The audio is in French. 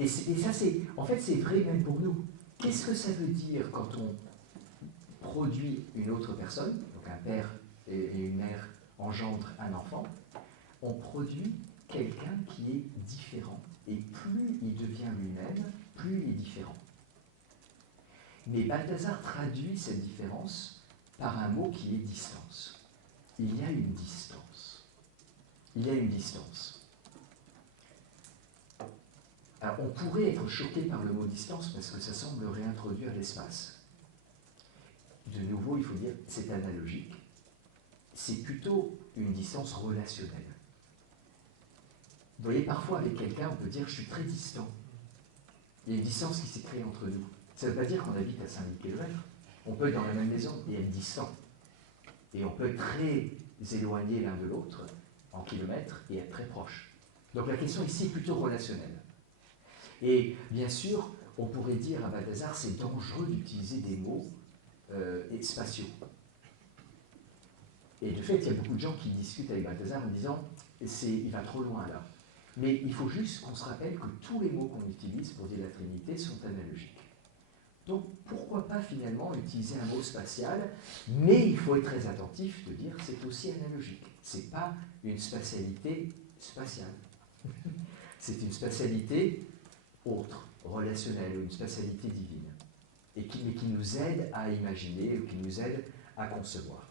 Et ça, en fait, c'est vrai même pour nous. Qu'est-ce que ça veut dire quand on produit une autre personne, donc un père et une mère engendrent un enfant, on produit quelqu'un qui est différent. Et plus il devient lui-même, plus il est différent. Mais Balthazar traduit cette différence par un mot qui est distance. Il y a une distance. Il y a une distance. Alors, on pourrait être choqué par le mot distance parce que ça semble réintroduire l'espace. De nouveau, il faut dire, c'est analogique. C'est plutôt une distance relationnelle. Vous voyez, parfois avec quelqu'un, on peut dire, je suis très distant. Il y a une distance qui s'est créée entre nous. Ça ne veut pas dire qu'on habite à 5000 km. On peut être dans la même maison et être distant. Et on peut être très éloigné l'un de l'autre en kilomètres et être très proche. Donc la question ici est plutôt relationnelle. Et bien sûr, on pourrait dire à Balthazar, c'est dangereux d'utiliser des mots spatiaux. Et de fait, il y a beaucoup de gens qui discutent avec Balthazar en disant, il va trop loin là. Mais il faut juste qu'on se rappelle que tous les mots qu'on utilise pour dire la Trinité sont analogiques. Donc pourquoi pas finalement utiliser un mot spatial, mais il faut être très attentif de dire c'est aussi analogique. Ce n'est pas une spatialité spatiale. C'est une spatialité autre, relationnelle, ou une spatialité divine, mais qui nous aide à imaginer, ou qui nous aide à concevoir.